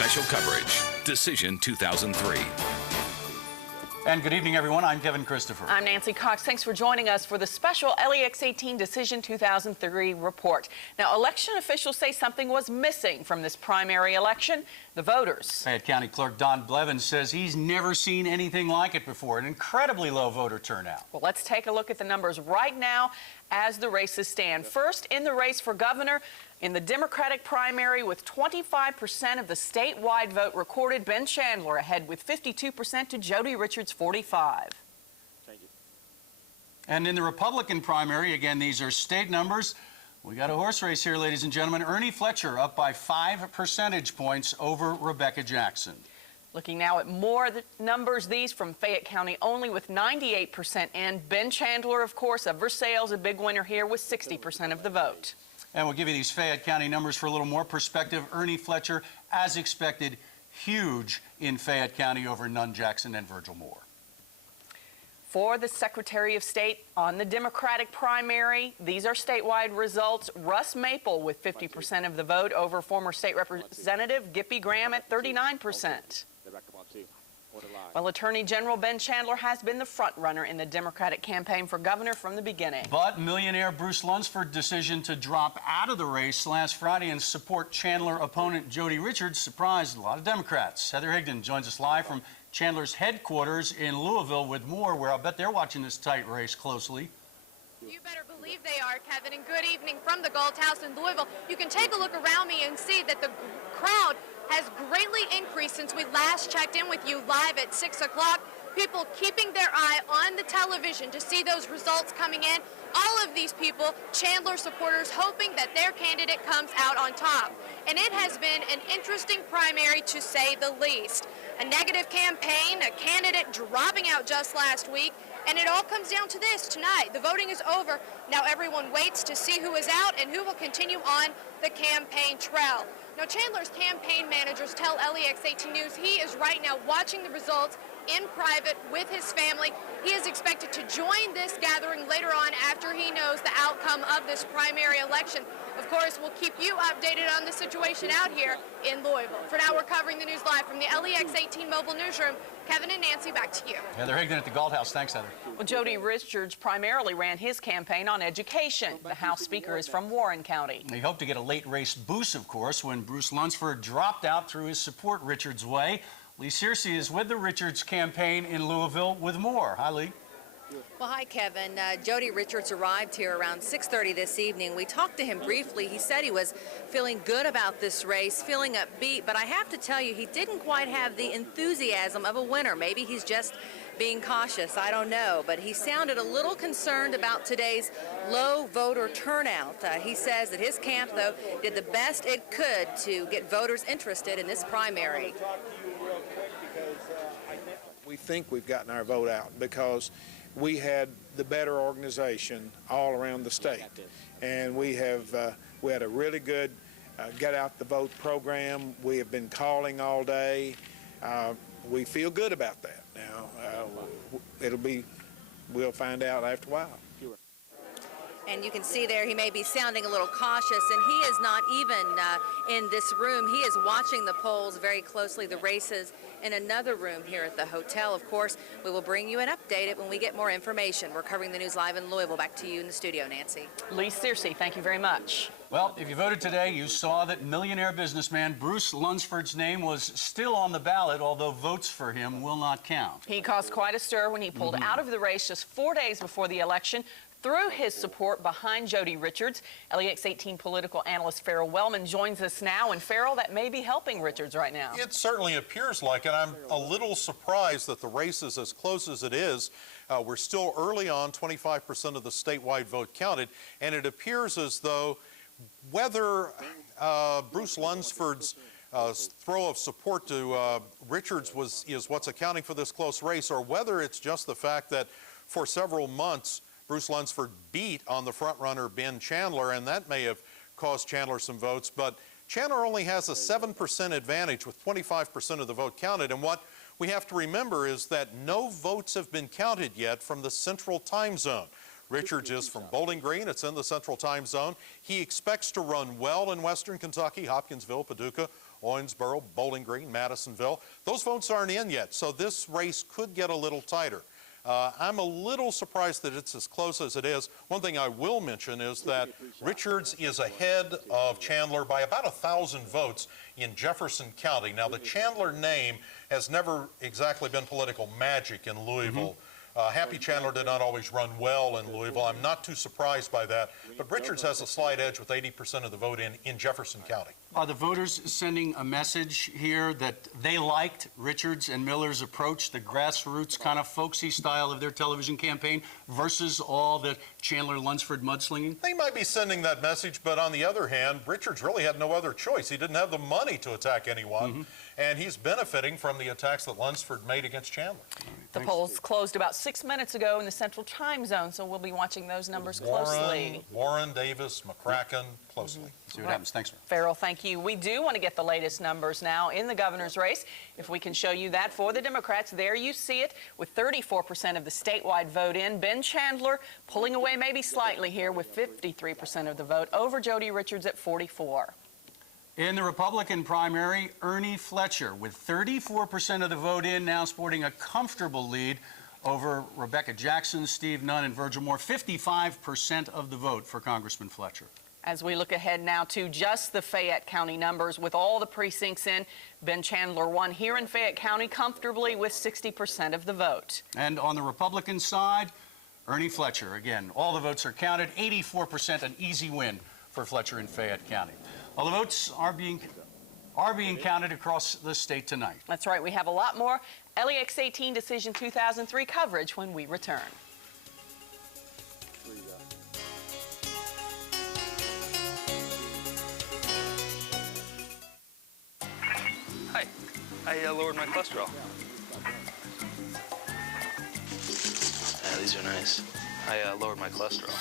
Special coverage. Decision 2003. And good evening, everyone. I'm Kevin Christopher. I'm Nancy Cox. Thanks for joining us for the special LEX-18 Decision 2003 report. Now, election officials say something was missing from this primary election: the voters. Fayette County Clerk Don Blevins says he's never seen anything like it before, an incredibly low voter turnout. Well, let's take a look at the numbers right now as the races stand. First, in the race for governor, in the Democratic primary, with 25% of the statewide vote recorded, Ben Chandler ahead with 52% to Jody Richards' 45%. Thank you. And in the Republican primary, again, these are state numbers. We got a horse race here, ladies and gentlemen. Ernie Fletcher up by 5 percentage points over Rebecca Jackson. Looking now at more numbers, these from Fayette County only, with 98% in. Ben Chandler, of course, of Versailles, a big winner here with 60% of the vote. And we'll give you these Fayette County numbers for a little more perspective. Ernie Fletcher, as expected, huge in Fayette County over Nunn Jackson and Virgil Moore. For the Secretary of State on the Democratic primary, these are statewide results. Russ Maple with 50% of the vote over former state representative Gippy Graham at 39%. Well, Attorney General Ben Chandler has been the front runner in the Democratic campaign for governor from the beginning. But millionaire Bruce Lunsford's decision to drop out of the race last Friday and support Chandler opponent Jody Richards surprised a lot of Democrats. Heather Higdon joins us live from Chandler's headquarters in Louisville with more, where I'll bet they're watching this tight race closely. You better believe they are, Kevin, and good evening from the Galt House in Louisville. You can take a look around me and see that the crowd has greatly increased since we last checked in with you live at 6 o'clock. People keeping their eye on the television to see those results coming in. All of these people, Chandler supporters, hoping that their candidate comes out on top. And it has been an interesting primary, to say the least. A negative campaign, a candidate dropping out just last week, and it all comes down to this tonight. The voting is over. Now everyone waits to see who is out and who will continue on the campaign trail. Now, Chandler's campaign managers tell LEX-18 News he is right now watching the results in private with his family. He is expected to join this gathering later on after he knows the outcome of this primary election. Of course, we'll keep you updated on the situation out here in Louisville. For now, we're covering the news live from the LEX-18 mobile newsroom. Kevin and Nancy, back to you. Heather Higdon at the Galt House. Thanks, Heather. Well, Jody Richards primarily ran his campaign on education. The House Speaker is from Warren County. He hoped to get a late race boost, of course, when Bruce Lunsford dropped out through his support Richards' way. Leigh Searcy is with the Richards campaign in Louisville with more. Hi, Leigh. Well, hi, Kevin. Jody Richards arrived here around 6:30 this evening. We talked to him briefly. He said he was feeling good about this race, feeling upbeat, but I have to tell you, he didn't quite have the enthusiasm of a winner. Maybe he's just being cautious. I don't know, but he sounded a little concerned about today's low voter turnout. He says that his camp, though, did the best it could to get voters interested in this primary. We think we've gotten our vote out because we had the better organization all around the state, and we had a really good get out the vote program. We have been calling all day. We feel good about that. Now we'll find out after a while. And you can see there he may be sounding a little cautious, and he is not even in this room. He is watching the polls very closely, the races in another room here at the hotel. Of course, we will bring you an update when we get more information. We're covering the news live in Louisville. Back to you in the studio, Nancy. Leigh Searcy, thank you very much. Well, if you voted today, you saw that millionaire businessman Bruce Lunsford's name was still on the ballot, although votes for him will not count. He caused quite a stir when he pulled out of the race just 4 days before the election through his support behind Jody Richards. LEX-18 political analyst Ferrell Wellman joins us now. And Ferrell, that may be helping Richards right now. It certainly appears like it. I'm a little surprised that the race is as close as it is. We're still early on, 25% of the statewide vote counted, and it appears as though whether Bruce Lunsford's throw of support to Richards is what's accounting for this close race, or whether it's just the fact that for several months Bruce Lunsford beat on the front-runner Ben Chandler, and that may have caused Chandler some votes. But Chandler only has a 7% advantage with 25% of the vote counted. And what we have to remember is that no votes have been counted yet from the Central Time Zone. Richards is from Bowling Green. It's in the Central Time Zone. He expects to run well in Western Kentucky, Hopkinsville, Paducah, Owensboro, Bowling Green, Madisonville. Those votes aren't in yet, so this race could get a little tighter. I'm a little surprised that it's as close as it is. One thing I will mention is that Richards is ahead of Chandler by about 1,000 votes in Jefferson County. Now, the Chandler name has never exactly been political magic in Louisville. Happy Chandler did not always run well in Louisville. I'm not too surprised by that. But Richards has a slight edge with 80% of the vote in Jefferson County. Are the voters sending a message here that they liked Richards and Miller's approach, the grassroots kind of folksy style of their television campaign versus all the Chandler-Lunsford mudslinging? They might be sending that message, but on the other hand, Richards really had no other choice. He didn't have the money to attack anyone, and he's benefiting from the attacks that Lunsford made against Chandler. The polls closed about 6 minutes ago in the Central Time Zone, so we'll be watching those numbers closely. Warren, Davis, McCracken, closely. See what happens. Thanks, Ferrell, thank you. We do want to get the latest numbers now in the governor's race. If we can show you that for the Democrats, there you see it with 34% of the statewide vote in. Ben Chandler pulling away maybe slightly here with 53% of the vote over Jody Richards at 44. In the Republican primary, Ernie Fletcher, with 34% of the vote in, now sporting a comfortable lead over Rebecca Jackson, Steve Nunn, and Virgil Moore. 55% of the vote for Congressman Fletcher. As we look ahead now to just the Fayette County numbers, with all the precincts in, Ben Chandler won here in Fayette County comfortably with 60% of the vote. And on the Republican side, Ernie Fletcher, again, all the votes are counted, 84%, an easy win for Fletcher in Fayette County. All the votes are being counted across the state tonight. That's right. We have a lot more LEX-18 Decision 2003 coverage when we return. Hi. I lowered my cholesterol. Yeah, these are nice. I lowered my cholesterol.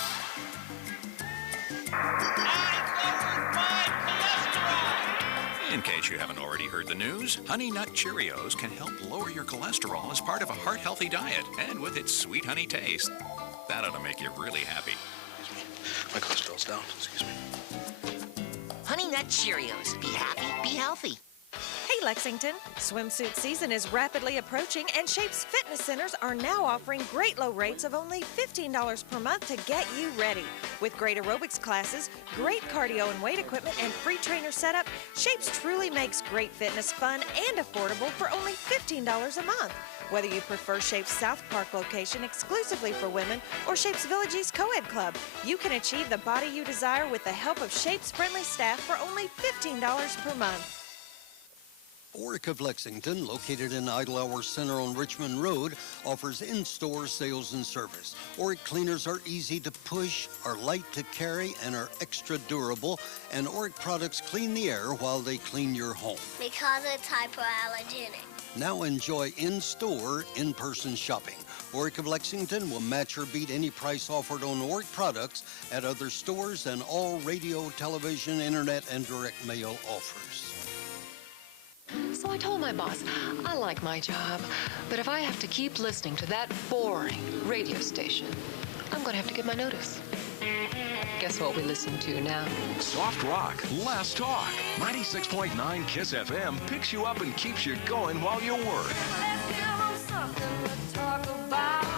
In case you haven't already heard the news, Honey Nut Cheerios can help lower your cholesterol as part of a heart-healthy diet, and with its sweet honey taste. That ought to make you really happy. Excuse me. My cholesterol's down. Excuse me. Honey Nut Cheerios. Be happy, be healthy. Hey Lexington, swimsuit season is rapidly approaching and Shapes Fitness Centers are now offering great low rates of only $15 per month to get you ready. With great aerobics classes, great cardio and weight equipment, and free trainer setup, Shapes truly makes great fitness fun and affordable for only $15 a month. Whether you prefer Shapes South Park location exclusively for women or Shapes Village East Co-ed Club, you can achieve the body you desire with the help of Shapes friendly staff for only $15 per month. ORIC of Lexington, located in Idle Hour Center on Richmond Road, offers in-store sales and service. ORIC cleaners are easy to push, are light to carry, and are extra durable. And ORIC products clean the air while they clean your home. Because it's hypoallergenic. Now enjoy in-store, in-person shopping. ORIC of Lexington will match or beat any price offered on ORIC products at other stores and all radio, television, internet, and direct mail offers. So I told my boss, I like my job, but if I have to keep listening to that boring radio station, I'm going to have to give my notice. Guess what we listen to now? Soft rock, less talk. 96.9 KISS FM picks you up and keeps you going while you work.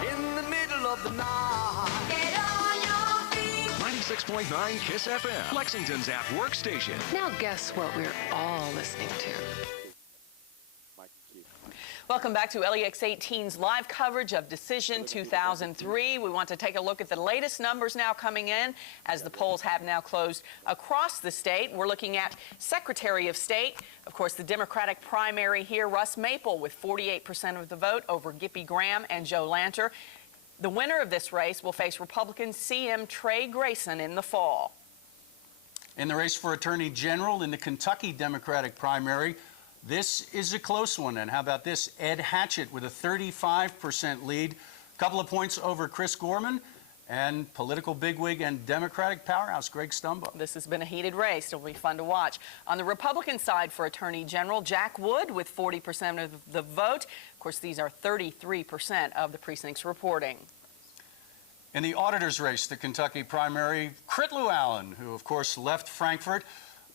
In the middle of the night. Get on your feet. 96.9 KISS FM, Lexington's at-work station. Now guess what we're all listening to? Welcome back to LEX-18's live coverage of Decision 2003. We want to take a look at the latest numbers now coming in as the polls have now closed across the state. We're looking at Secretary of State. Of course, the Democratic primary here, Russ Maple with 48% of the vote over Gippy Graham and Joe Lanter. The winner of this race will face Republican CM Trey Grayson in the fall. In the race for Attorney General in the Kentucky Democratic primary, this is a close one. And how about this? Ed Hatchett with a 35% lead, a couple of points over Chris Gorman, and political bigwig and Democratic powerhouse Greg Stumbo. This has been a heated race. It'll be fun to watch. On the Republican side for Attorney General, Jack Wood with 40% of the vote. Of course, these are 33% of the precincts reporting. In the auditor's race, the Kentucky primary, Crit Llewellyn, who of course left Frankfort,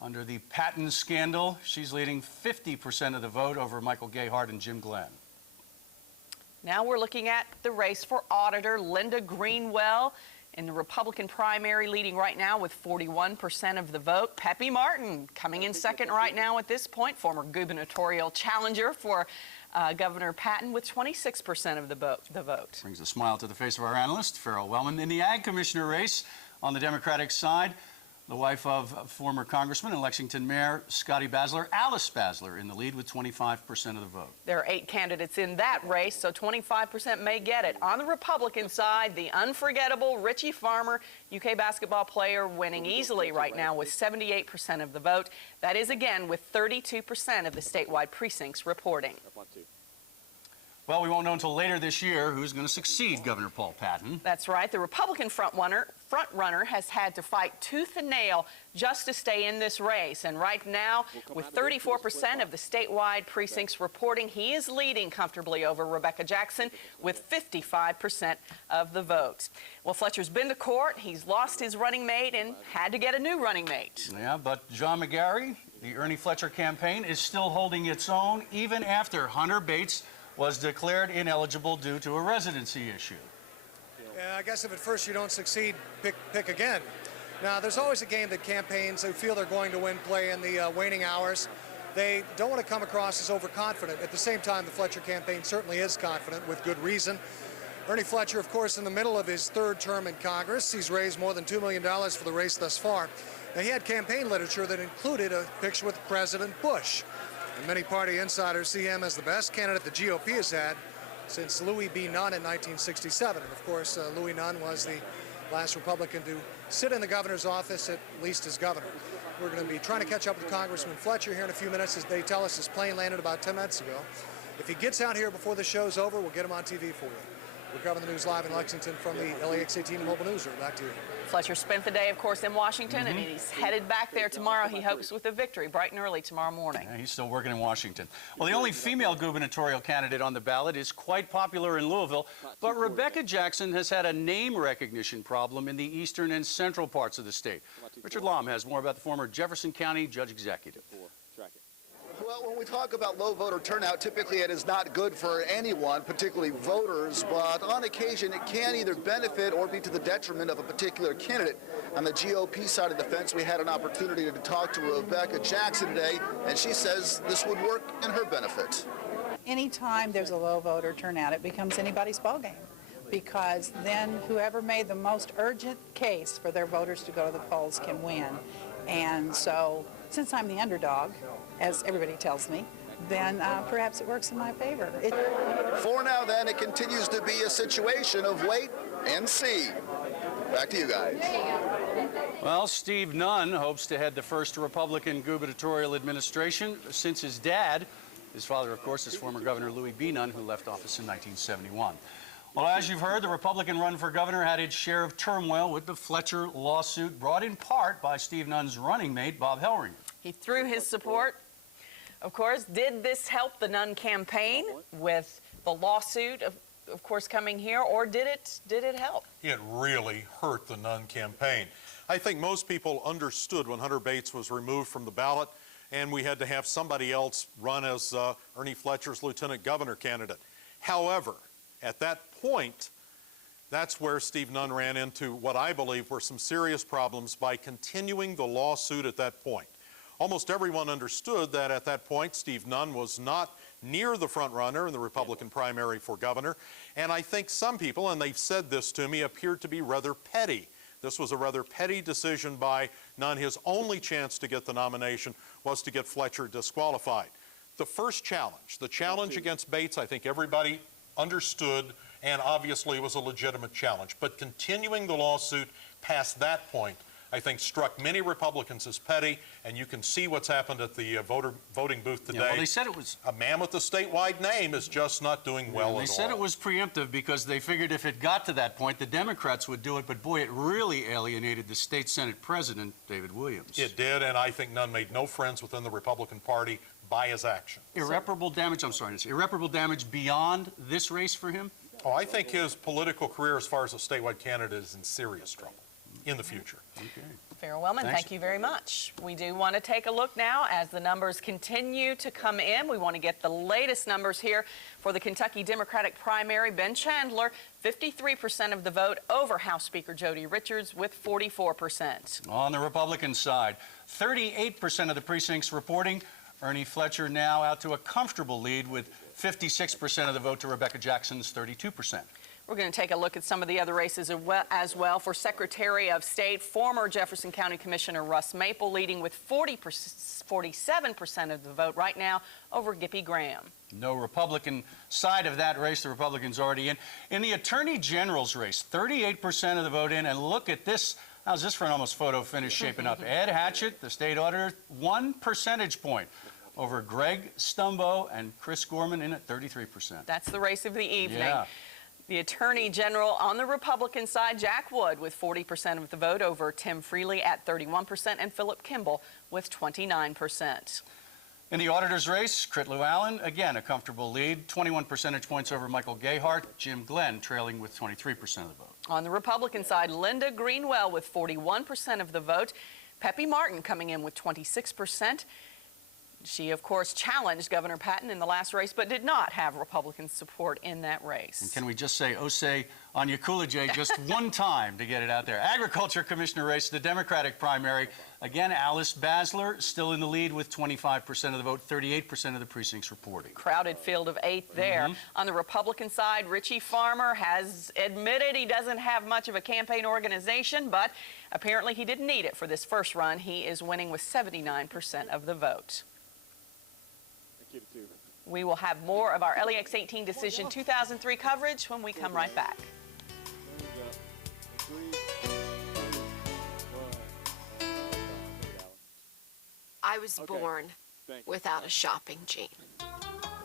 Under the Patton scandal, she's leading 50% of the vote over Michael Gayhart and Jim Glenn. Now we're looking at the race for auditor. Linda Greenwell in the Republican primary leading right now with 41% of the vote. Pepe Martin coming in second right now at this point, former gubernatorial challenger for Governor Patton with 26% of the vote. Brings a smile to the face of our analyst, Ferrell Wellman. In the Ag Commissioner race on the Democratic side, the wife of former Congressman and Lexington Mayor Scotty Basler, Alice Basler, in the lead with 25% of the vote. There are 8 candidates in that race, so 25% may get it. On the Republican side, the unforgettable Richie Farmer, UK basketball player, winning easily right now with 78% of the vote. That is, again, with 32% of the statewide precincts reporting. Well, we won't know until later this year who's going to succeed Governor Paul Patton. That's right. The Republican front runner has had to fight tooth and nail just to stay in this race. And right now, with 34% of the statewide precincts reporting, he is leading comfortably over Rebecca Jackson with 55% of the votes. Well, Fletcher's been to court. He's lost his running mate and had to get a new running mate. Yeah, but John McGary, the Ernie Fletcher campaign, is still holding its own even after Hunter Bates was declared ineligible due to a residency issue. Yeah, I guess if at first you don't succeed, pick again. Now, there's always a game that campaigns who feel they're going to win play in the waning hours. They don't want to come across as overconfident. At the same time, the Fletcher campaign certainly is confident, with good reason. Ernie Fletcher, of course, in the middle of his 3rd term in Congress. He's raised more than $2 million for the race thus far. Now, he had campaign literature that included a picture with President Bush. And many party insiders see him as the best candidate the GOP has had since Louis B. Nunn in 1967. And of course, Louis Nunn was the last Republican to sit in the governor's office, at least as governor. We're going to be trying to catch up with Congressman Fletcher here in a few minutes. As they tell us, his plane landed about 10 minutes ago. If he gets out here before the show's over, we'll get him on TV for you. We're covering the news live in Lexington from the LEX-TV mobile newsroom. Back to you. Fletcher spent the day, of course, in Washington, and he's headed back there tomorrow, he hopes, with a victory, bright and early tomorrow morning. Yeah, he's still working in Washington. Well, the only female gubernatorial candidate on the ballot is quite popular in Louisville, but Rebecca Jackson has had a name recognition problem in the eastern and central parts of the state. Richard Lom has more about the former Jefferson County Judge Executive. Well, when we talk about low voter turnout, typically it is not good for anyone, particularly voters, but on occasion it can either benefit or be to the detriment of a particular candidate. On the GOP side of the fence, we had an opportunity to talk to Rebecca Jackson today, and she says this would work in her benefit. Anytime there's a low voter turnout, it becomes anybody's ballgame, because then whoever made the most urgent case for their voters to go to the polls can win. And so, since I'm the underdog, as everybody tells me, then perhaps it works in my favor. For now, then, it continues to be a situation of wait and see. Back to you guys. Well, Steve Nunn hopes to head the first Republican gubernatorial administration since his dad, his father, of course, is former Governor Louis B. Nunn, who left office in 1971. Well, as you've heard, the Republican run for governor had its share of turmoil with the Fletcher lawsuit brought in part by Steve Nunn's running mate, Bob Hellringer. He threw his support. Of course, did this help the Nunn campaign with the lawsuit, of course, coming here, or did it help? It really hurt the Nunn campaign. I think most people understood when Hunter Bates was removed from the ballot and we had to have somebody else run as Ernie Fletcher's lieutenant governor candidate. However, at that point, that's where Steve Nunn ran into what I believe were some serious problems by continuing the lawsuit at that point. Almost everyone understood that at that point, Steve Nunn was not near the front runner in the Republican primary for governor. And I think some people, and they've said this to me, appeared to be rather petty. This was a rather petty decision by Nunn. His only chance to get the nomination was to get Fletcher disqualified. The first challenge, the challenge against Bates, I think everybody understood, and obviously it was a legitimate challenge. But continuing the lawsuit past that point, I think, struck many Republicans as petty, and you can see what's happened at the voting booth today. Yeah, well, they said it was... A man with a statewide name is just not doing well at all. They said it was preemptive because they figured if it got to that point, the Democrats would do it, but boy, it really alienated the state Senate president, David Williams. It did, and I think Nunn made no friends within the Republican Party by his action. Irreparable damage, I'm sorry to say, irreparable damage beyond this race for him? Oh, I think his political career as far as a statewide candidate is in serious trouble in the future. Okay. Ferrell, Wellman, thank you very much. We do want to take a look now as the numbers continue to come in. We want to get the latest numbers here for the Kentucky Democratic primary. Ben Chandler, 53% of the vote over House Speaker Jody Richards with 44%. On the Republican side, 38% of the precincts reporting Ernie Fletcher now out to a comfortable lead with 56% of the vote to Rebecca Jackson's 32%. We're going to take a look at some of the other races as well. For Secretary of State, former Jefferson County Commissioner Russ Maple leading with 47% of the vote right now over Gippy Graham. No Republican side of that race. The Republicans already in. In the Attorney General's race, 38% of the vote in. And look at this. How's this for an almost photo finish shaping up? Ed Hatchett, the state auditor, 1 percentage point over Greg Stumbo and Chris Gorman in at 33%. That's the race of the evening. Yeah. The Attorney General on the Republican side, Jack Wood with 40% of the vote over Tim Freely at 31% and Philip Kimball with 29%. In the auditor's race, Critlew Allen, again, a comfortable lead, 21 percentage points over Michael Gayhart, Jim Glenn trailing with 23% of the vote. On the Republican side, Linda Greenwell with 41% of the vote, Peppy Martin coming in with 26%. She, of course, challenged Governor Patton in the last race, but did not have Republican support in that race. And can we just say, Osei Onyekulajay just one time to get it out there. Agriculture Commissioner race, the Democratic primary. Again, Alice Basler still in the lead with 25% of the vote, 38% of the precincts reporting. Crowded field of 8 there. On the Republican side, Richie Farmer has admitted he doesn't have much of a campaign organization, but apparently he didn't need it for this first run. He is winning with 79% of the vote. We will have more of our LEX-18 Decision 2003 coverage when we come right back. I was born without a shopping gene.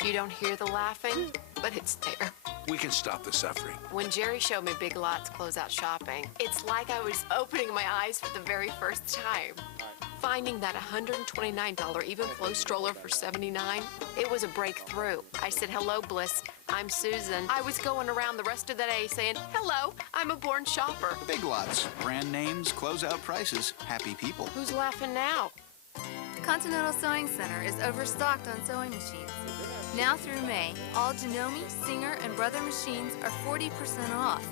You don't hear the laughing, but it's there. We can stop the suffering. When Jerry showed me Big Lots closeout shopping, it's like I was opening my eyes for the very first time. Finding that $129 even flow stroller for $79, it was a breakthrough. I said, hello, Bliss, I'm Susan. I was going around the rest of the day saying, hello, I'm a born shopper. Big Lots, brand names, closeout prices, happy people. Who's laughing now? The Continental Sewing Center is overstocked on sewing machines. Now through May, all Janome, Singer, and Brother machines are 40% off.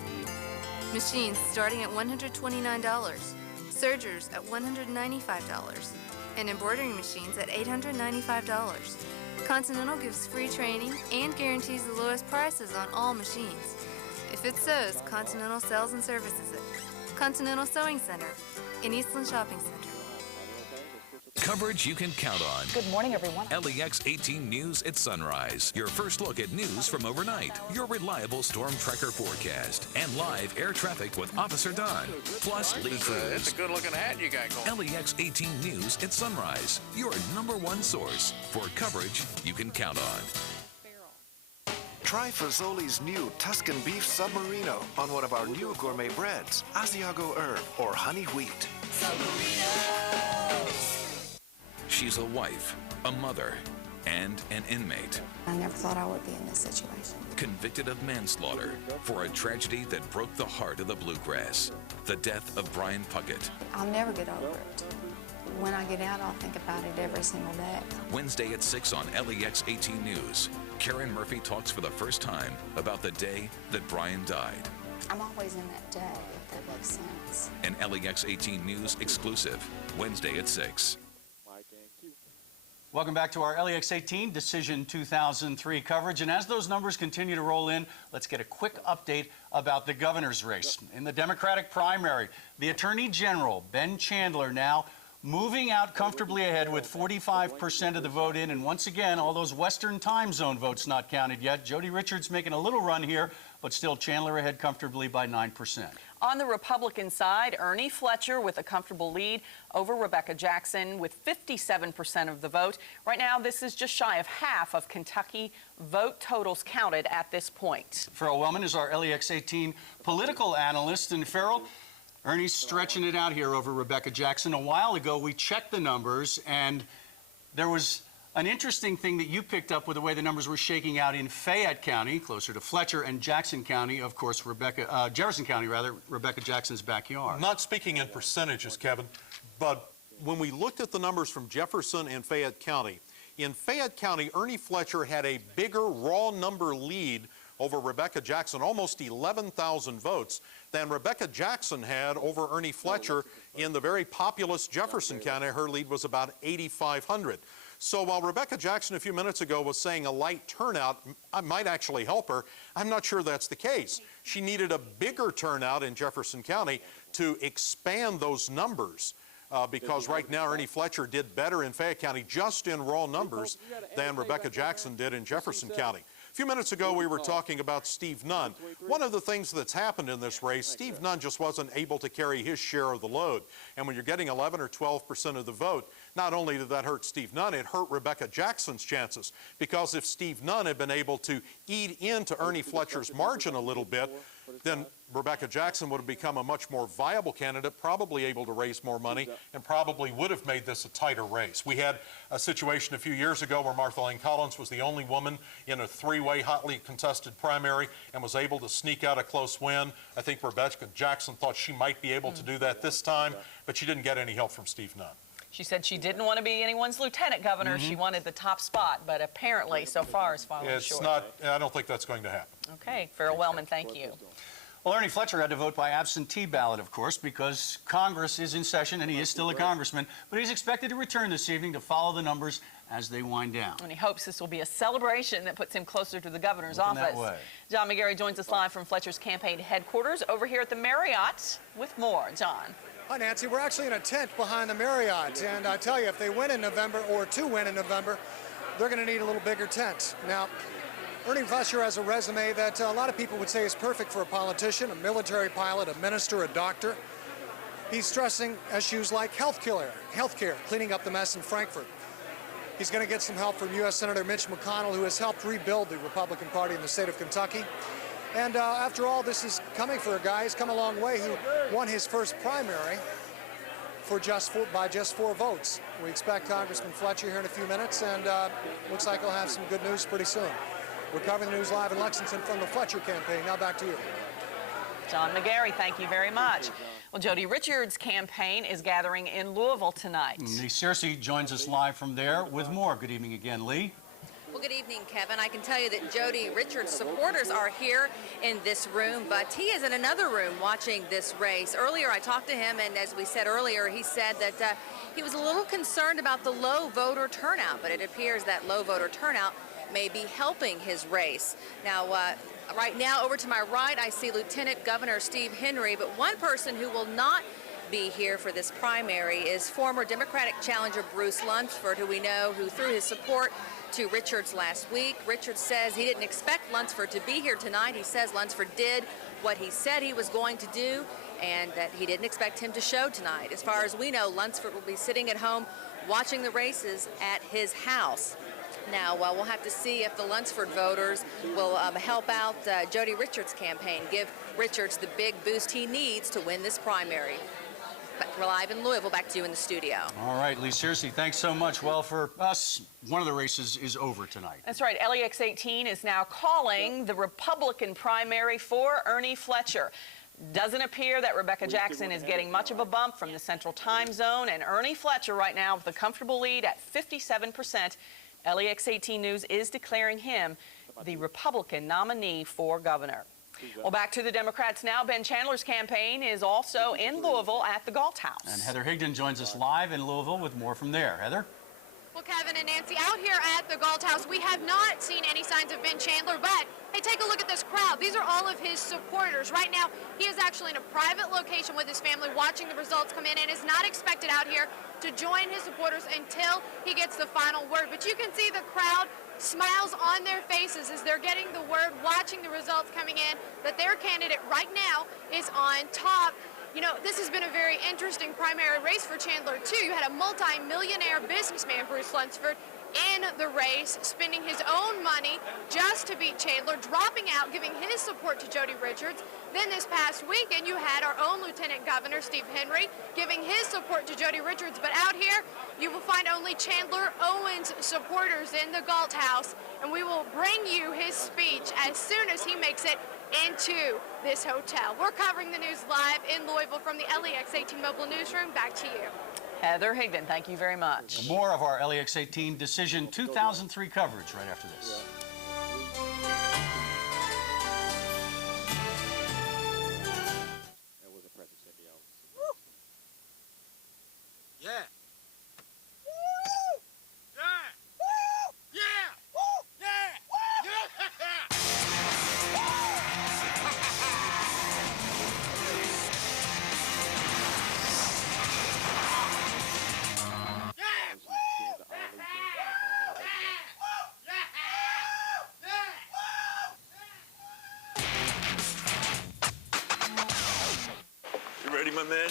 Machines starting at $129. Sergers at $195, and embroidery machines at $895. Continental gives free training and guarantees the lowest prices on all machines. If it sews, Continental sells and services it. Continental Sewing Center in Eastland Shopping Center. Coverage you can count on. Good morning, everyone. LEX-18 News at sunrise. Your first look at news from overnight. Your reliable storm tracker forecast. And live air traffic with Officer Don. Plus Leigh Cruz. That's a good-looking hat you got going. LEX-18 News at sunrise. Your #1 source for coverage you can count on. Try Fazoli's new Tuscan Beef Submarino on one of our new gourmet breads, Asiago Herb or Honey Wheat. She's a wife, a mother, and an inmate. I never thought I would be in this situation. Convicted of manslaughter for a tragedy that broke the heart of the bluegrass. The death of Brian Puckett. I'll never get over it. When I get out, I'll think about it every single day. Wednesday at 6 on LEX-18 News. Karen Murphy talks for the first time about the day that Brian died. I'm always in that day, if that makes sense. An LEX-18 News exclusive. Wednesday at 6. Welcome back to our LEX-18 Decision 2003 coverage. And as those numbers continue to roll in, let's get a quick update about the governor's race. In the Democratic primary, the Attorney General, Ben Chandler, now moving out comfortably ahead with 45% of the vote in. And once again, all those Western time zone votes not counted yet. Jody Richards making a little run here, but still Chandler ahead comfortably by 9%. On the Republican side, Ernie Fletcher with a comfortable lead over Rebecca Jackson with 57% of the vote. Right now, this is just shy of half of Kentucky vote totals counted at this point. Ferrell Wellman is our LEX-18 political analyst. And Ferrell, Ernie's stretching it out here over Rebecca Jackson. A while ago, we checked the numbers, and there was An interesting thing that you picked up with the way the numbers were shaking out in Fayette County, closer to Fletcher, and Jackson County, of course, Jefferson County, rather, Rebecca Jackson's backyard. Not speaking in percentages, Kevin, but when we looked at the numbers from Jefferson and Fayette County, in Fayette County, Ernie Fletcher had a bigger raw number lead over Rebecca Jackson, almost 11,000 votes, than Rebecca Jackson had over Ernie Fletcher in the very populous Jefferson County. Her lead was about 8,500. So while Rebecca Jackson a few minutes ago was saying a light turnout might actually help her, I'm not sure that's the case. She needed a bigger turnout in Jefferson County to expand those numbers. Because right now Ernie Fletcher did better in Fayette County just in raw numbers than Rebecca Jackson did in Jefferson County. A few minutes ago we were talking about Steve Nunn. One of the things that's happened in this race, Steve Nunn just wasn't able to carry his share of the load. And when you're getting 11 or 12% of the vote, not only did that hurt Steve Nunn, it hurt Rebecca Jackson's chances. Because if Steve Nunn had been able to eat into Ernie Fletcher's margin a little bit, then Rebecca Jackson would have become a much more viable candidate, probably able to raise more money, and probably would have made this a tighter race. We had a situation a few years ago where Martha Lane Collins was the only woman in a three-way hotly contested primary and was able to sneak out a close win. I think Rebecca Jackson thought she might be able to do that this time, but she didn't get any help from Steve Nunn. She said she didn't want to be anyone's lieutenant governor. She wanted the top spot, but apparently so far is falling short. I don't think that's going to happen. Okay, Ferrell, Wellman, thank you. Well, Ernie Fletcher had to vote by absentee ballot, of course, because Congress is in session and he is still a congressman, but he's expected to return this evening to follow the numbers as they wind down. And he hopes this will be a celebration that puts him closer to the governor's Looking office. that way. John McGary joins us live from Fletcher's campaign headquarters over here at the Marriott with more. John. Hi, Nancy. We're actually in a tent behind the Marriott, and I tell you, if they win in November, or to win in November, they're going to need a little bigger tent. Now, Ernie Fletcher has a resume that a lot of people would say is perfect for a politician, a military pilot, a minister, a doctor. He's stressing issues like health care, cleaning up the mess in Frankfurt. He's going to get some help from U.S. Senator Mitch McConnell, who has helped rebuild the Republican Party in the state of Kentucky. And after all, this is coming for a guy who's come a long way, who won his first primary by just 4 votes. We expect Congressman Fletcher here in a few minutes, and looks like he'll have some good news pretty soon. We're covering the news live in Lexington from the Fletcher campaign. Now back to you. John McGary, thank you very much. Well, Jody Richards' campaign is gathering in Louisville tonight. Leigh Searcy joins us live from there with more. Good evening again, Leigh. Well, good evening, Kevin. I can tell you that Jody Richards' supporters are here in this room, but he is in another room watching this race. Earlier, I talked to him, and as we said earlier, he said that he was a little concerned about the low voter turnout, but it appears that low voter turnout may be helping his race. Now, right now, over to my right, I see Lieutenant Governor Steve Henry, but one person who will not be here for this primary is former Democratic challenger Bruce Lunsford, who we know who threw his support to Richards last week. Richards says he didn't expect Lunsford to be here tonight. He says Lunsford did what he said he was going to do, and that he didn't expect him to show tonight. As far as we know, Lunsford will be sitting at home watching the races at his house. Now, we'll have to see if the Lunsford voters will help out Jody Richards' campaign, give Richards the big boost he needs to win this primary. But we're live in Louisville. Back to you in the studio. All right, Leigh Searcy, thanks so much. Well, for us, one of the races is over tonight. That's right. LEX-18 is now calling the Republican primary for Ernie Fletcher. Doesn't appear that Rebecca Jackson is getting much of a bump from the Central Time Zone, and Ernie Fletcher right now with a comfortable lead at 57%. LEX-18 News is declaring him the Republican nominee for governor. Well, back to the Democrats now. Ben Chandler's campaign is also in Louisville at the Galt House. And Heather Higdon joins us live in Louisville with more from there. Heather? Well, Kevin and Nancy, out here at the Galt House, we have not seen any signs of Ben Chandler, but hey, take a look at this crowd. These are all of his supporters. Right now, he is actually in a private location with his family watching the results come in and is not expected out here to join his supporters until he gets the final word. But you can see the crowd smiles on their faces as they're getting the word, watching the results coming in, that their candidate right now is on top. You know, this has been a very interesting primary race for Chandler, too. You had a multi-millionaire businessman, Bruce Lunsford, in the race, spending his own money just to beat Chandler, dropping out, giving his support to Jody Richards. Then this past weekend, you had our own Lieutenant Governor, Steve Henry, giving his support to Jody Richards. But out here, you will find only Chandler Owens supporters in the Galt House, and we will bring you his speech as soon as he makes it into this hotel. We're covering the news live in Louisville from the LEX-18 Mobile Newsroom. Back to you. Heather Higdon, thank you very much. More of our LEX-18 Decision 2003 coverage right after this. Yeah. Woo! Yeah. Woo! Yeah. Woo! Yeah. Woo! Yeah. You ready, my man?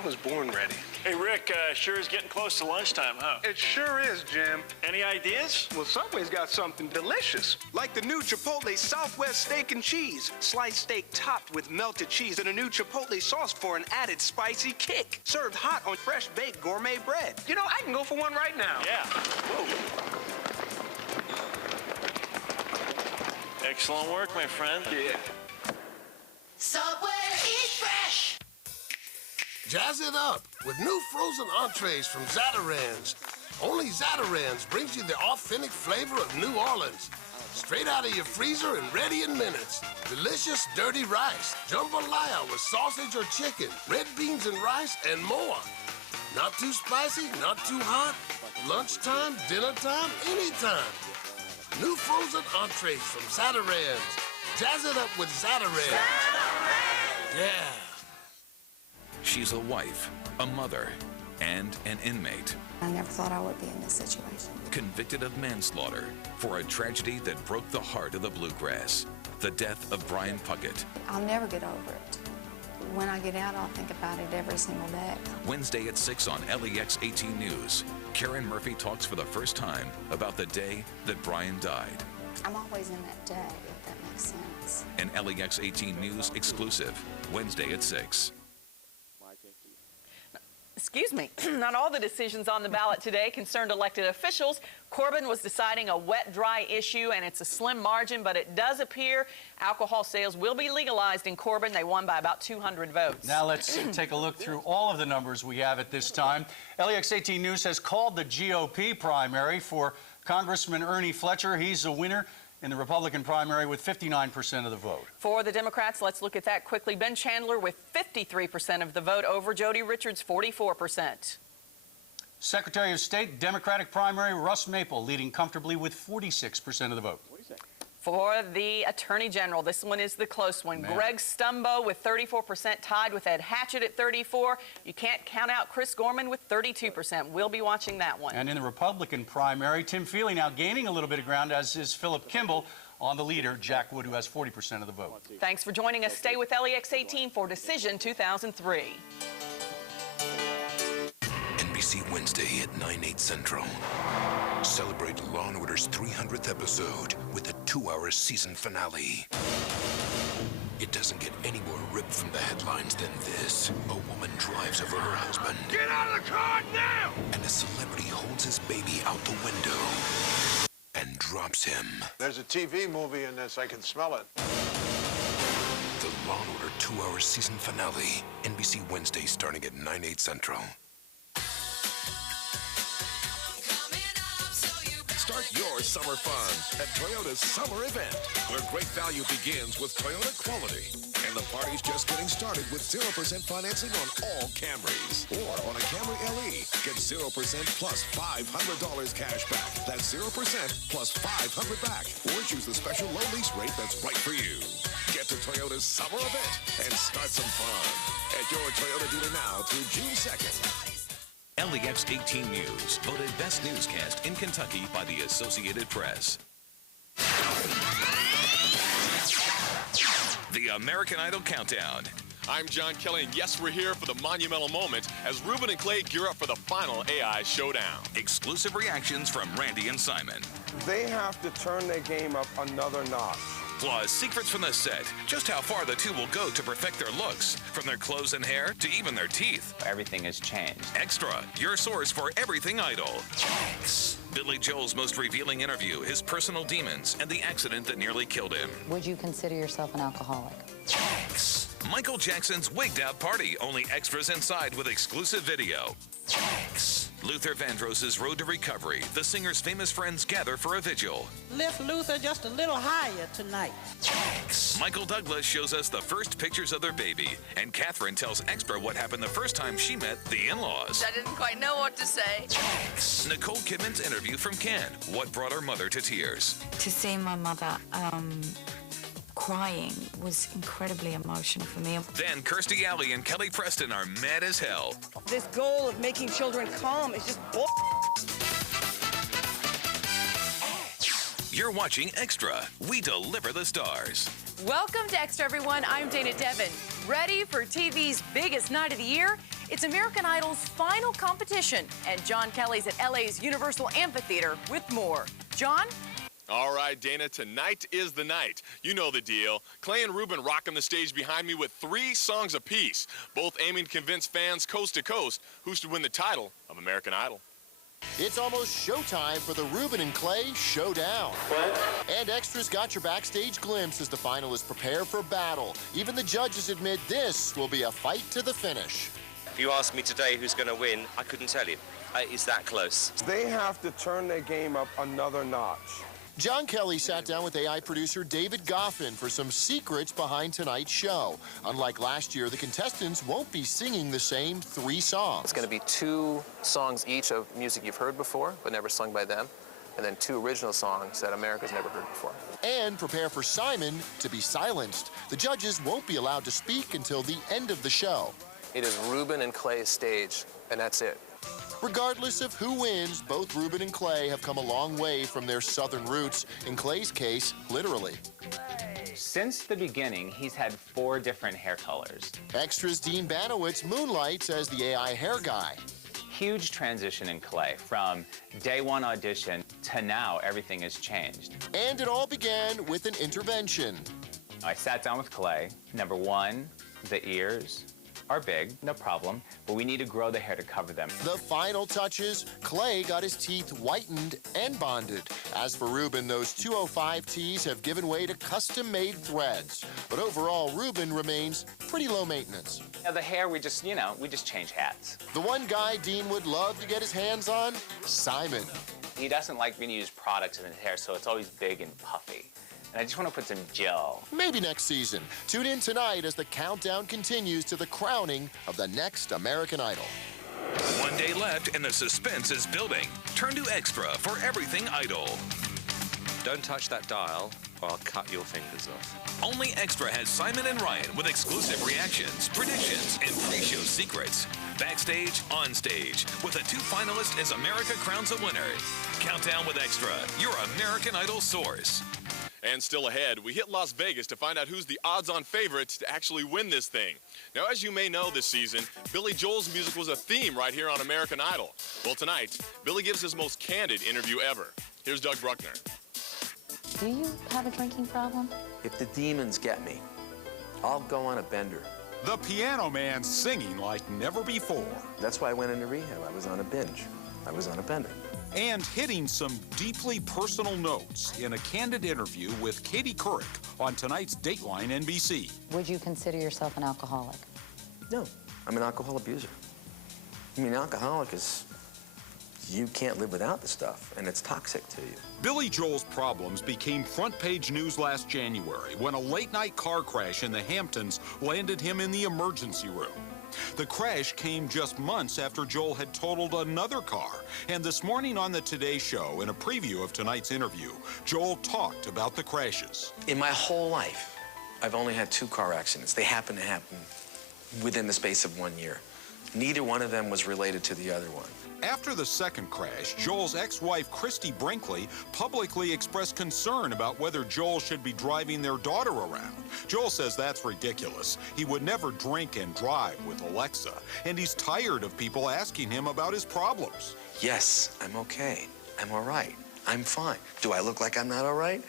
I was born ready. Hey, Rick, sure is getting close to lunchtime, huh? It sure is, Jim. Any ideas? Well, Subway's got something delicious, like the new Chipotle Southwest Steak and Cheese. Sliced steak topped with melted cheese and a new Chipotle sauce for an added spicy kick. Served hot on fresh baked gourmet bread. You know, I can go for one right now. Yeah. Whoa. Excellent work, my friend. Yeah. Subway, eat fresh. Jazz it up with new frozen entrees from Zatarain's. Only Zatarain's brings you the authentic flavor of New Orleans. Straight out of your freezer and ready in minutes. Delicious dirty rice, jambalaya with sausage or chicken, red beans and rice, and more. Not too spicy, not too hot. Lunchtime, dinner time, anytime. New frozen entrees from Zatarain's. Jazz it up with Zatarain's. Yeah. She's a wife, a mother, and an inmate. I never thought I would be in this situation. Convicted of manslaughter for a tragedy that broke the heart of the bluegrass, the death of Brian Puckett. I'll never get over it. When I get out, I'll think about it every single day. Wednesday at 6 on LEX-18 News. Karen Murphy talks for the first time about the day that Brian died. I'm always in that day, if that makes sense. An LEX-18 News exclusive, Wednesday at 6. Excuse me, not all the decisions on the ballot today concerned elected officials. Corbin was deciding a wet-dry issue, and it's a slim margin, but it does appear alcohol sales will be legalized in Corbin. They won by about 200 votes. Now let's take a look through all of the numbers we have at this time. LEX-18 News has called the GOP primary for Congressman Ernie Fletcher. He's the winner in the Republican primary with 59% of the vote. For the Democrats, let's look at that quickly. Ben Chandler with 53% of the vote over Jody Richards, 44%. Secretary of State, Democratic primary, Russ Maple leading comfortably with 46% of the vote. For the Attorney General, this one is the close one. Man. Greg Stumbo with 34%, tied with Ed Hatchett at 34%. You can't count out Chris Gorman with 32%. We'll be watching that one. And in the Republican primary, Tim Feely now gaining a little bit of ground, as is Philip Kimball on the leader, Jack Wood, who has 40% of the vote. Thanks for joining us. Stay with LEX-18 for Decision 2003. NBC Wednesday at 9/8 Central. Celebrate Law & Order's 300th episode with a 2-hour season finale. It doesn't get any more ripped from the headlines than this. A woman drives over her husband. Get out of the car now! And a celebrity holds his baby out the window and drops him. There's a TV movie in this. I can smell it. The Law & Order 2-hour season finale. NBC Wednesday starting at 9/8 Central. Start your summer fun at Toyota's summer event, where great value begins with Toyota quality. And the party's just getting started with 0% financing on all Camrys. Or on a Camry LE, get 0% plus $500 cash back. That's 0% plus $500 back. Or choose the special low lease rate that's right for you. Get to Toyota's summer event and start some fun at your Toyota dealer now through June 2nd. LEX-18 News, voted best newscast in Kentucky by the Associated Press. The American Idol Countdown. I'm John Kelly, and yes, we're here for the monumental moment as Ruben and Clay gear up for the final AI showdown. Exclusive reactions from Randy and Simon. They have to turn their game up another notch. Plus, secrets from the set. Just how far the two will go to perfect their looks. From their clothes and hair to even their teeth. Everything has changed. Extra, your source for everything Idol. Billy Joel's most revealing interview, his personal demons, and the accident that nearly killed him. Would you consider yourself an alcoholic? Michael Jackson's wigged out party, only extras inside with exclusive video. Luther Vandross's road to recovery. The singer's famous friends gather for a vigil. Lift Luther just a little higher tonight. Michael Douglas shows us the first pictures of their baby. And Catherine tells Extra what happened the first time she met the in-laws. I didn't quite know what to say. Nicole Kidman's interview from Cannes. What brought her mother to tears? To see my mother crying was incredibly emotional for me. Then Kirstie Alley and Kelly Preston are mad as hell. This goal of making children calm is just bull. You're watching Extra. We deliver the stars. Welcome to Extra, everyone. I'm Dana Devin. Ready for TV's biggest night of the year? It's American Idol's final competition, and John Kelly's at LA's Universal Amphitheater with more. John? All right, Dana, tonight is the night. You know the deal. Clay and Ruben rocking the stage behind me with 3 songs apiece, both aiming to convince fans coast to coast who should win the title of American Idol. It's almost showtime for the Ruben and Clay Showdown. What? And Extra's got your backstage glimpse as the finalists prepare for battle. Even the judges admit this will be a fight to the finish. If you asked me today who's going to win, I couldn't tell you. It's that close. They have to turn their game up another notch. John Kelly sat down with AI producer David Goffin for some secrets behind tonight's show. Unlike last year, the contestants won't be singing the same 3 songs. It's going to be 2 songs each of music you've heard before, but never sung by them, and then 2 original songs that America's never heard before. And prepare for Simon to be silenced. The judges won't be allowed to speak until the end of the show. It is Ruben and Clay's stage, and that's it. Regardless of who wins, both Ruben and Clay have come a long way from their southern roots. In Clay's case, literally. Since the beginning, he's had 4 different hair colors. Extra's Dean Banowitz moonlights as the AI hair guy. Huge transition in Clay. From day 1 audition to now, everything has changed. And it all began with an intervention. I sat down with Clay. Number 1, the ears are big, no problem, but we need to grow the hair to cover them. The final touches, Clay got his teeth whitened and bonded. As for Ruben, those 205 tees have given way to custom-made threads. But overall, Ruben remains pretty low maintenance. Now the hair, we just change hats. The one guy Dean would love to get his hands on, Simon. He doesn't like me to use products in his hair, so it's always big and puffy. And I just want to put some gel. Maybe next season. Tune in tonight as the countdown continues to the crowning of the next American Idol. 1 day left and the suspense is building. Turn to Extra for everything Idol. Don't touch that dial or I'll cut your fingers off. Only Extra has Simon and Ryan with exclusive reactions, predictions, and pre-show secrets. Backstage, on stage, with the 2 finalists as America crowns a winner. Countdown with Extra, your American Idol source. And still ahead, we hit Las Vegas to find out who's the odds-on favorite to actually win this thing. Now, as you may know this season, Billy Joel's music was a theme right here on American Idol. Well, tonight, Billy gives his most candid interview ever. Here's Doug Bruckner. Do you have a drinking problem? If the demons get me, I'll go on a bender. The Piano Man singing like never before. That's why I went into rehab. I was on a binge. I was on a bender. And hitting some deeply personal notes in a candid interview with Katie Couric on tonight's Dateline NBC. Would you consider yourself an alcoholic? No, I'm an alcohol abuser. I mean, alcoholic is, you can't live without the stuff, and it's toxic to you. Billy Joel's problems became front-page news last January when a late-night car crash in the Hamptons landed him in the emergency room. The crash came just months after Joel had totaled another car. And this morning on the Today Show, in a preview of tonight's interview, Joel talked about the crashes. In my whole life, I've only had 2 car accidents. They happen to happen within the space of 1 year. Neither one of them was related to the other one. After the second crash, Joel's ex-wife, Christy Brinkley, publicly expressed concern about whether Joel should be driving their daughter around. Joel says that's ridiculous. He would never drink and drive with Alexa, and he's tired of people asking him about his problems. Yes, I'm okay. I'm all right. I'm fine. Do I look like I'm not all right?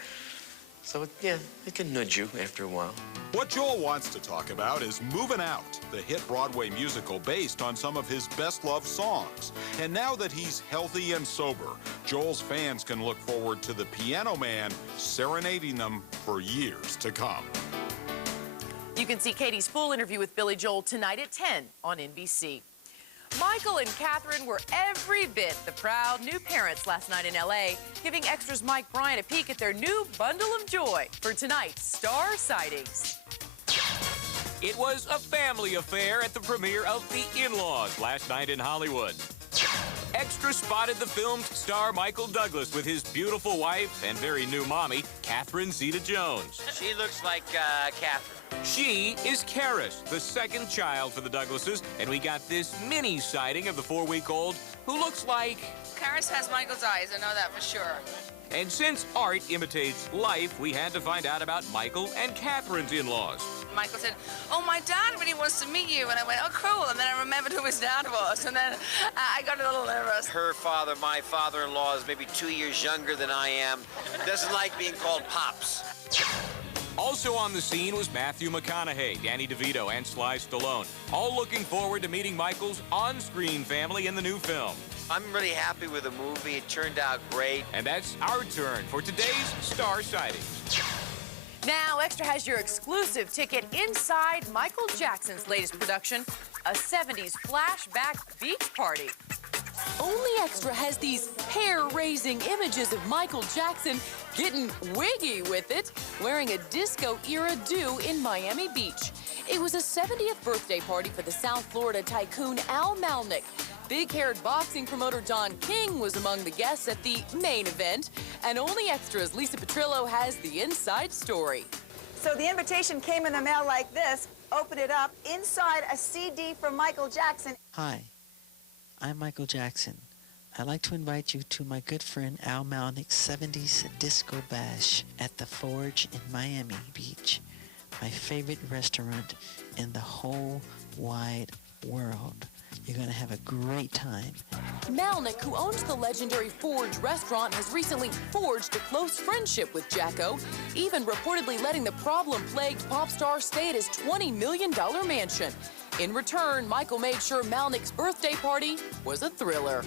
So, yeah, it can nudge you after a while. What Joel wants to talk about is Movin' Out, the hit Broadway musical based on some of his best-loved songs. And now that he's healthy and sober, Joel's fans can look forward to the Piano Man serenading them for years to come. You can see Katie's full interview with Billy Joel tonight at 10 on NBC. Michael and Catherine were every bit the proud new parents last night in L.A., giving Extra's Mike Bryant a peek at their new bundle of joy for tonight's star sightings. It was a family affair at the premiere of The In-Laws last night in Hollywood. Extra spotted the film's star Michael Douglas with his beautiful wife and very new mommy, Catherine Zeta-Jones. She looks like Catherine. She is Karis, the second child for the Douglases, and we got this mini sighting of the 4-week-old who looks like... Karis has Michael's eyes, I know that for sure. And since art imitates life, we had to find out about Michael and Catherine's in-laws. Michael said, oh, my dad really wants to meet you. And I went, oh, cool. And then I remembered who his dad was. And then I got a little nervous. Her father, my father-in-law, is maybe 2 years younger than I am. Doesn't like being called Pops. Also on the scene was Matthew McConaughey, Danny DeVito, and Sly Stallone, all looking forward to meeting Michael's on-screen family in the new film. I'm really happy with the movie. It turned out great. And that's our turn for today's Star Sightings. Now, Extra has your exclusive ticket inside Michael Jackson's latest production, a 70s flashback beach party. Only Extra has these hair-raising images of Michael Jackson getting wiggy with it, wearing a disco-era do in Miami Beach. It was a 70th birthday party for the South Florida tycoon Al Malnick. Big-haired boxing promoter Don King was among the guests at the main event, and Only Extra's Lisa Petrillo has the inside story. So the invitation came in the mail like this. Open it up. Inside, a CD from Michael Jackson. Hi, I'm Michael Jackson. I'd like to invite you to my good friend Al Malnick's 70s Disco Bash at the Forge in Miami Beach, my favorite restaurant in the whole wide world. You're going to have a great time. Malnick, who owns the legendary Forge restaurant, has recently forged a close friendship with Jacko, even reportedly letting the problem-plagued pop star stay at his $20 million mansion. In return, Michael made sure Malnick's birthday party was a thriller.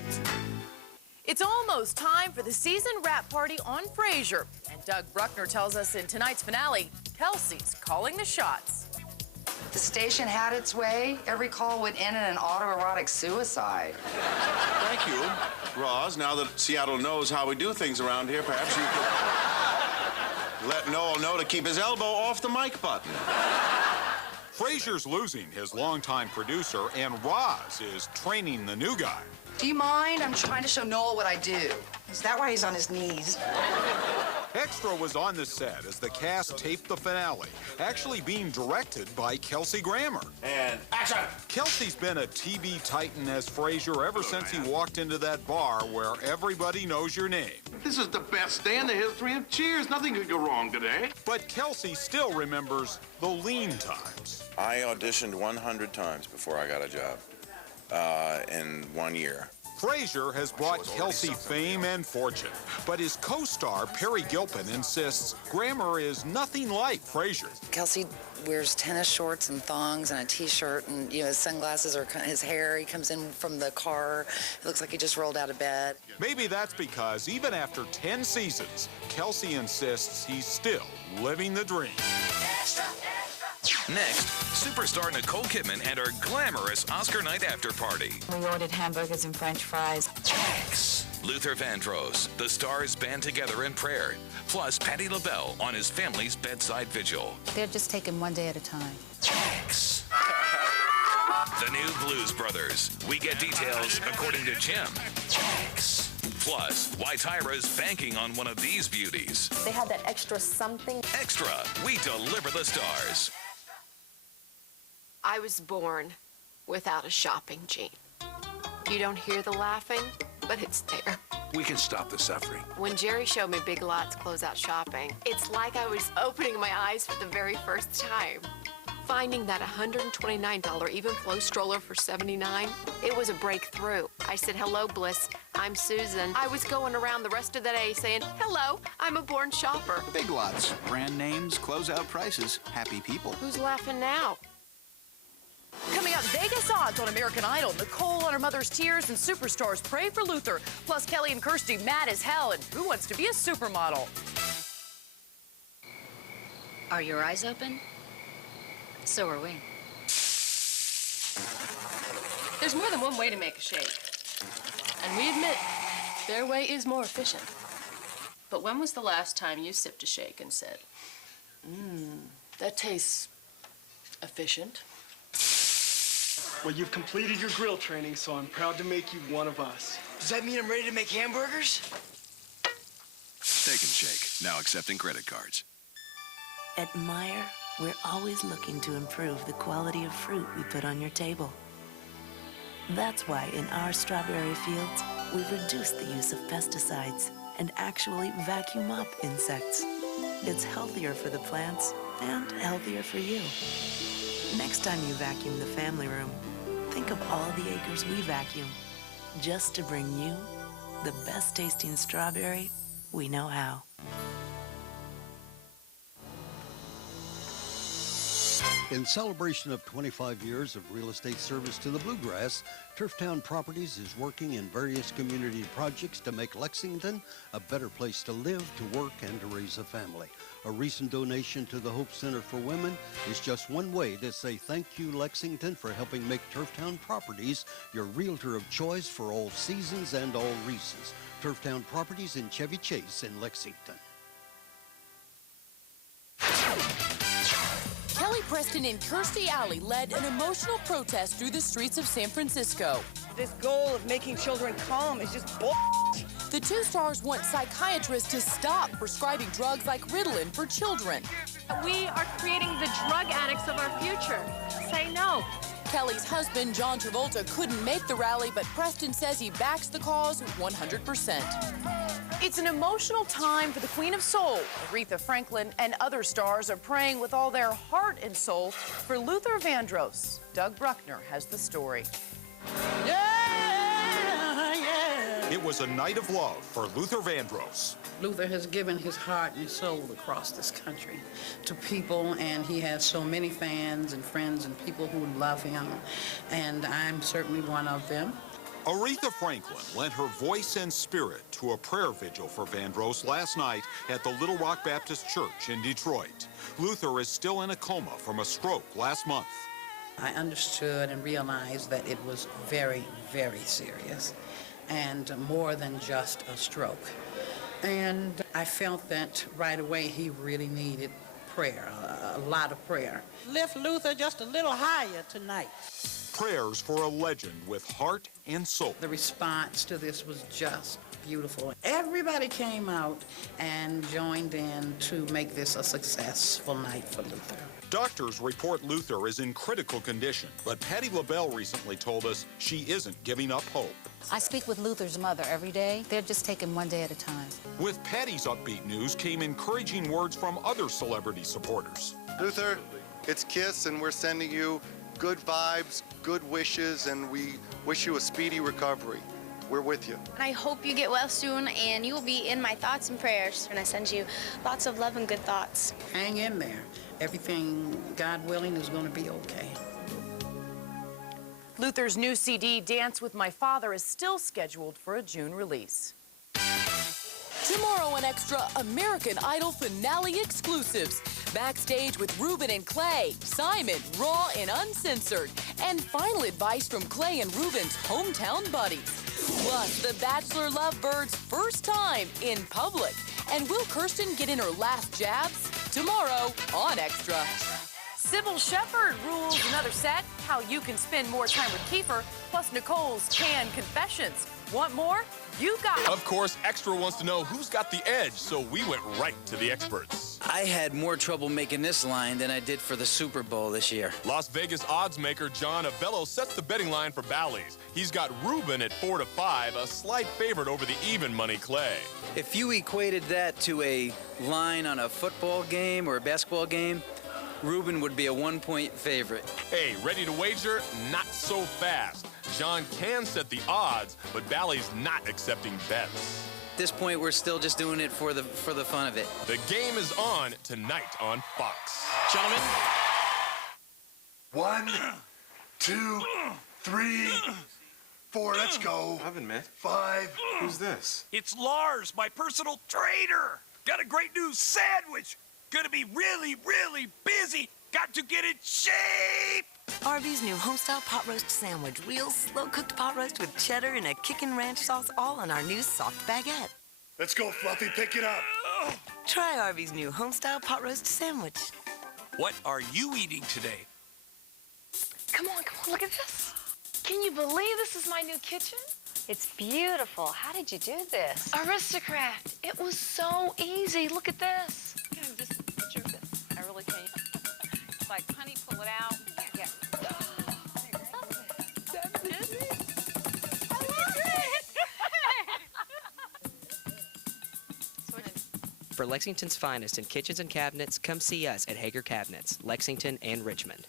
It's almost time for the season wrap party on Frasier. And Doug Bruckner tells us in tonight's finale, Kelsey's calling the shots. The station had its way. Every call would end in an autoerotic suicide. Thank you, Roz. Now that Seattle knows how we do things around here, perhaps you could let Noel know to keep his elbow off the mic button. Frasier's losing his longtime producer, and Roz is training the new guy. Do you mind? I'm trying to show Noel what I do. Is that why he's on his knees? Extra was on the set as the cast taped the finale, actually being directed by Kelsey Grammer. And action! Kelsey's been a TV titan as Frasier ever since he walked into that bar where everybody knows your name. This is the best day in the history of Cheers. Nothing could go wrong today. But Kelsey still remembers the lean times. I auditioned 100 times before I got a job in 1 year. Frasier has brought Kelsey fame and fortune, but his co-star, Perry Gilpin, insists Grammer is nothing like Frasier. Kelsey wears tennis shorts and thongs and a T-shirt, and his sunglasses are his hair. He comes in from the car. It looks like he just rolled out of bed. Maybe that's because even after 10 seasons, Kelsey insists he's still living the dream. Next, superstar Nicole Kidman and her glamorous Oscar night after party. We ordered hamburgers and French fries. Luther Vandross, the stars band together in prayer, plus Patti LaBelle on his family's bedside vigil. They're just taking one day at a time. The new Blues Brothers. We get details according to Jim. Plus, why Tyra's banking on one of these beauties. They had that extra something. Extra, we deliver the stars. I was born without a shopping gene. You don't hear the laughing, but it's there. We can stop the suffering. When Jerry showed me Big Lots closeout shopping, it's like I was opening my eyes for the very first time. Finding that $129 even flow stroller for $79, it was a breakthrough. I said, hello, Bliss, I'm Susan. I was going around the rest of the day saying, hello, I'm a born shopper. Big Lots, brand names, closeout prices, happy people. Who's laughing now? Coming up, Vegas odds on American Idol. Nicole on her mother's tears and superstars pray for Luther. Plus, Kelly and Kirsty mad as hell. And who wants to be a supermodel? Are your eyes open? So are we. There's more than one way to make a shake. And we admit, their way is more efficient. But when was the last time you sipped a shake and said, that tastes efficient? Well, you've completed your grill training, so I'm proud to make you one of us. Does that mean I'm ready to make hamburgers? Steak and Shake, now accepting credit cards. At Meyer, we're always looking to improve the quality of fruit we put on your table. That's why in our strawberry fields, we've reduced the use of pesticides and actually vacuum up insects. It's healthier for the plants and healthier for you. Next time you vacuum the family room, think of all the acres we vacuum, just to bring you the best tasting strawberry we know how. In celebration of 25 years of real estate service to the Bluegrass, Turftown Properties is working in various community projects to make Lexington a better place to live, to work, and to raise a family. A recent donation to the Hope Center for Women is just one way to say thank you, Lexington, for helping make Turftown Properties your realtor of choice for all seasons and all reasons. Turftown Properties in Chevy Chase in Lexington. Kelly Preston and Kirstie Alley led an emotional protest through the streets of San Francisco. This goal of making children calm is just bull. The two stars want psychiatrists to stop prescribing drugs like Ritalin for children. We are creating the drug addicts of our future. Say no. Kelly's husband, John Travolta, couldn't make the rally, but Preston says he backs the cause 100%. It's an emotional time for the Queen of Soul. Aretha Franklin and other stars are praying with all their heart and soul for Luther Vandross. Doug Bruckner has the story. It was a night of love for Luther Vandross. Luther has given his heart and soul across this country to people, and he has so many fans and friends and people who love him, and I'm certainly one of them. Aretha Franklin lent her voice and spirit to a prayer vigil for Vandross last night at the Little Rock Baptist Church in Detroit. Luther is still in a coma from a stroke last month. I understood and realized that it was very, very serious and more than just a stroke. And I felt that right away he really needed prayer, a lot of prayer. Lift Luther just a little higher tonight. Prayers for a legend with heart and soul. The response to this was just beautiful. Everybody came out and joined in to make this a successful night for Luther. Doctors report Luther is in critical condition, but Patti LaBelle recently told us she isn't giving up hope. I speak with Luther's mother every day. They're just taking one day at a time. With Patti's upbeat news came encouraging words from other celebrity supporters. Luther, it's KISS, and we're sending you good vibes, good wishes, and we wish you a speedy recovery. We're with you. I hope you get well soon, and you will be in my thoughts and prayers. And I send you lots of love and good thoughts. Hang in there. Everything, God willing, is going to be okay. Luther's new CD, Dance With My Father, is still scheduled for a June release. Tomorrow on Extra, American Idol finale exclusives. Backstage with Ruben and Clay, Simon, raw and uncensored, and final advice from Clay and Ruben's hometown buddies. Plus, the Bachelor Lovebirds' first time in public. And will Kirsten get in her last jabs? Tomorrow on Extra. Sybil Shepherd rules another set. How you can spend more time with Kiefer, plus Nicole's canned confessions. Want more? You got it. Of course, Extra wants to know who's got the edge, so we went right to the experts. I had more trouble making this line than I did for the Super Bowl this year. Las Vegas odds maker John Avello sets the betting line for Bally's. He's got Ruben at 4 to 5, a slight favorite over the even money Clay. If you equated that to a line on a football game or a basketball game, Ruben would be a 1-point favorite. Hey, ready to wager? Not so fast. John can set the odds, but Bally's not accepting bets. At this point, we're still just doing it for the fun of it. The game is on tonight on Fox. Gentlemen. 1, 2, 3, 4. Let's go. I haven't met. 5. Who's this? It's Lars, my personal trainer. Got a great new sandwich. Gonna be really, really busy. Got to get in shape. Arby's new homestyle pot roast sandwich. Real slow-cooked pot roast with cheddar and a kickin' ranch sauce, all on our new soft baguette. Let's go, Fluffy. Pick it up. Try Arby's new homestyle pot roast sandwich. What are you eating today? Come on, look at this. Can you believe this is my new kitchen? It's beautiful. How did you do this? Aristocrat. It was so easy. Look at this. Can I just jerk this? I really can't. It's like, honey, pull it out. Yeah. For Lexington's finest in kitchens and cabinets, come see us at Hager Cabinets, Lexington and Richmond.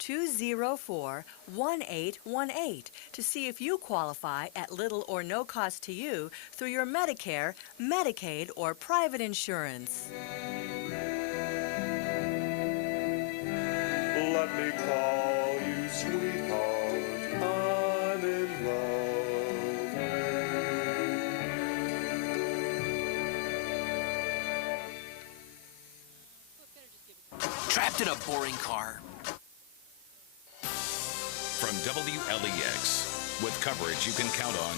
$204-1818 to see if you qualify at little or no cost to you through your Medicare, Medicaid, or private insurance. Let me call you sweetheart, I'm in love. Trapped in a boring car. From WLEX, with coverage you can count on,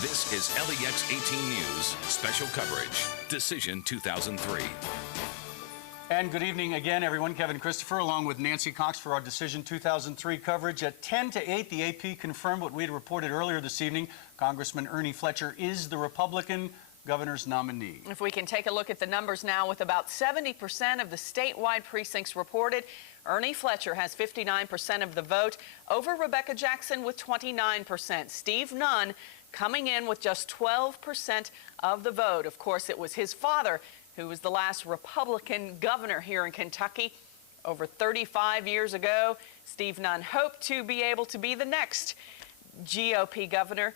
this is LEX 18 News Special Coverage, Decision 2003. And good evening again, everyone. Kevin Christopher, along with Nancy Cox for our Decision 2003 coverage. At 10 to 8, the AP confirmed what we had reported earlier this evening. Congressman Ernie Fletcher is the Republican governor's nominee. If we can take a look at the numbers now, with about 70% of the statewide precincts reported, Ernie Fletcher has 59% of the vote over Rebecca Jackson with 29%. Steve Nunn coming in with just 12% of the vote. Of course, it was his father who was the last Republican governor here in Kentucky over 35 years ago. Steve Nunn hoped to be able to be the next GOP governor,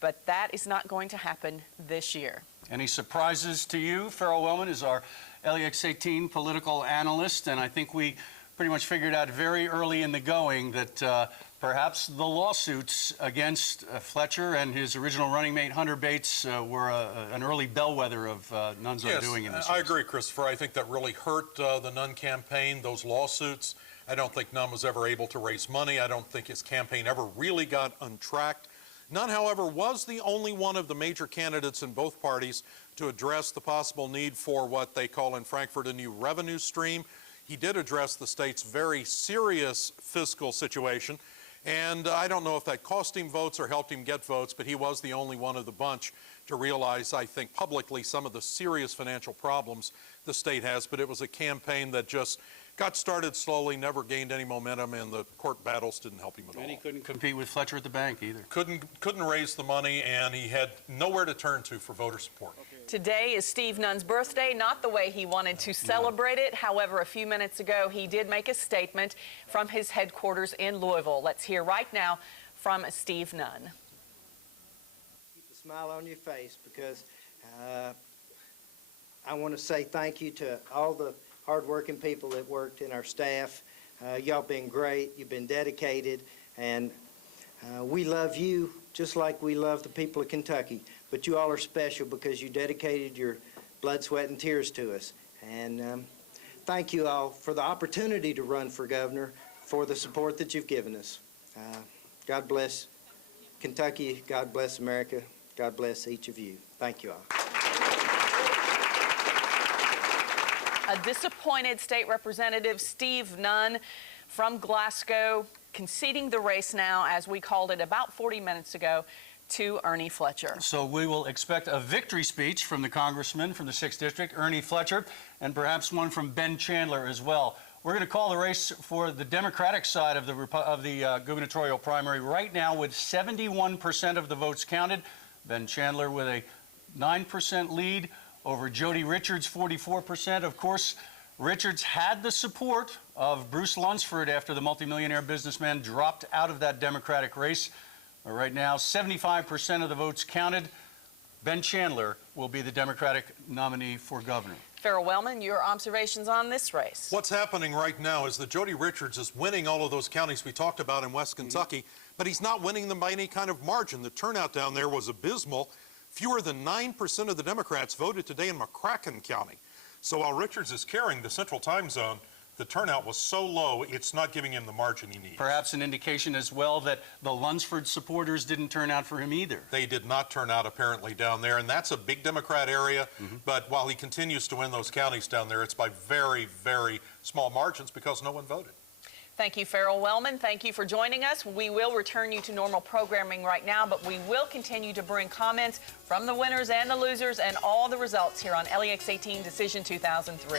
but that is not going to happen this year. Any surprises to you? Ferrell Wellman is our LEX 18 political analyst, and I think we pretty much figured out very early in the going that perhaps the lawsuits against Fletcher and his original running mate Hunter Bates were an early bellwether of Nunn's undoing in this I agree, Christopher. I think that really hurt the Nunn campaign, those lawsuits. I don't think Nunn was ever able to raise money. I don't think his campaign ever really got untracked. Nunn, however, was the only one of the major candidates in both parties to address the possible need for what they call in Frankfurt a new revenue stream. He did address the state's very serious fiscal situation, and I don't know if that cost him votes or helped him get votes, but he was the only one of the bunch to realize, I think, publicly some of the serious financial problems the state has. But it was a campaign that just got started slowly, never gained any momentum, and the court battles didn't help him at all. And he couldn't compete with Fletcher at the bank either. Couldn't raise the money, and he had nowhere to turn to for voter support. Today is Steve Nunn's birthday, not the way he wanted to celebrate it. However, a few minutes ago, he did make a statement from his headquarters in Louisville. Let's hear right now from Steve Nunn. Keep a smile on your face, because I want to say thank you to all the hardworking people that worked in our staff. Y'all been great. You've been dedicated, and we love you just like we love the people of Kentucky. but you all are special because you dedicated your blood, sweat, and tears to us. And thank you all for the opportunity to run for governor, for the support that you've given us. God bless Kentucky. God bless America. God bless each of you. Thank you all. A disappointed State Representative Steve Nunn from Glasgow conceding the race now, as we called it about 40 minutes ago, to Ernie Fletcher. So we will expect a victory speech from the congressman from the 6th District, Ernie Fletcher, and perhaps one from Ben Chandler as well. We're going to call the race for the Democratic side of the gubernatorial primary right now with 71% of the votes counted. Ben Chandler with a 9% lead over Jody Richards, 44%. Of course, Richards had the support of Bruce Lunsford after the multimillionaire businessman dropped out of that Democratic race. Right now, 75% of the votes counted. Ben Chandler will be the Democratic nominee for governor. Ferrell, Wellman, your observations on this race? What's happening right now is that Jody Richards is winning all of those counties we talked about in West Kentucky, but he's not winning them by any kind of margin. The turnout down there was abysmal. Fewer than 9% of the Democrats voted today in McCracken County. So while Richards is carrying the Central Time Zone, the turnout was so low, it's not giving him the margin he needs. Perhaps an indication as well that the Lunsford supporters didn't turn out for him either. They did not turn out apparently down there, and that's a big Democrat area. But while he continues to win those counties down there, it's by very, very small margins because no one voted. Thank you, Ferrell Wellman. Thank you for joining us. We will return you to normal programming right now, but we will continue to bring comments from the winners and the losers and all the results here on LEX 18 Decision 2003.